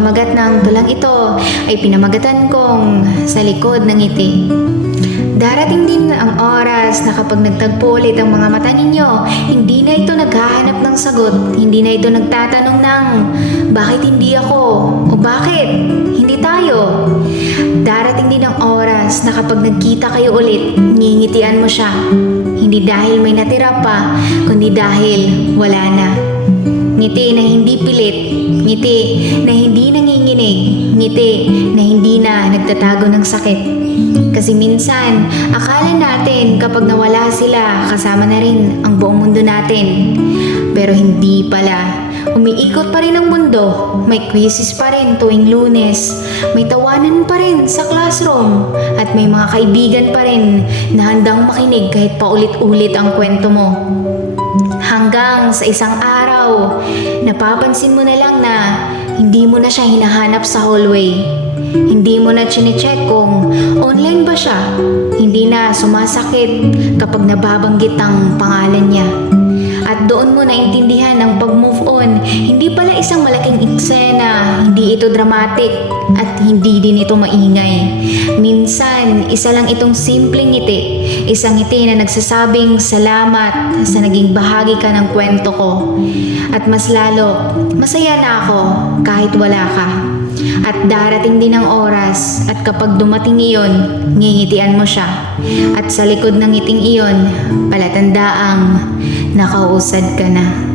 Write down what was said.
pamagat ng tulang ito ay pinamagatan kong sa likod ng ngiti. Darating din ang oras na kapag nagtagpo ulit ang mga mata ninyo, hindi na ito naghahanap ng sagot, hindi na ito nagtatanong ng bakit hindi ako o bakit hindi tayo. Darating din ang oras na kapag nagkita kayo ulit, ngingitian mo siya. Hindi dahil may natira pa, kundi dahil wala na. Ngiti na hindi pilit, ngiti na hindi nanginginig, ngiti na hindi na nagtatago ng sakit. Kasi minsan, akala natin kapag nawala sila, kasama na rin ang buong mundo natin. Pero hindi pala. Umiikot pa rin ang mundo, may quizzes pa rin tuwing Lunes, may tawanan pa rin sa classroom, at may mga kaibigan pa rin na handang makinig kahit paulit-ulit ang kwento mo. Hanggang sa isang araw, napapansin mo na lang na hindi mo na siya hinahanap sa hallway. Hindi mo na chinecheck kung online ba siya. Hindi na sumasakit kapag nababanggit ang pangalan niya. At doon mo naintindihan ang pag-move on, hindi pala isang malaking eksena, hindi ito dramatic, at hindi din ito maingay. Minsan, isa lang itong simpleng ngiti, isang ngiti na nagsasabing salamat sa naging bahagi ka ng kwento ko. At mas lalo, masaya na ako kahit wala ka. At darating din ang oras, at kapag dumating iyon, ngingitian mo siya. At sa likod ng ngiting iyon, palatandaang nakausad ka na.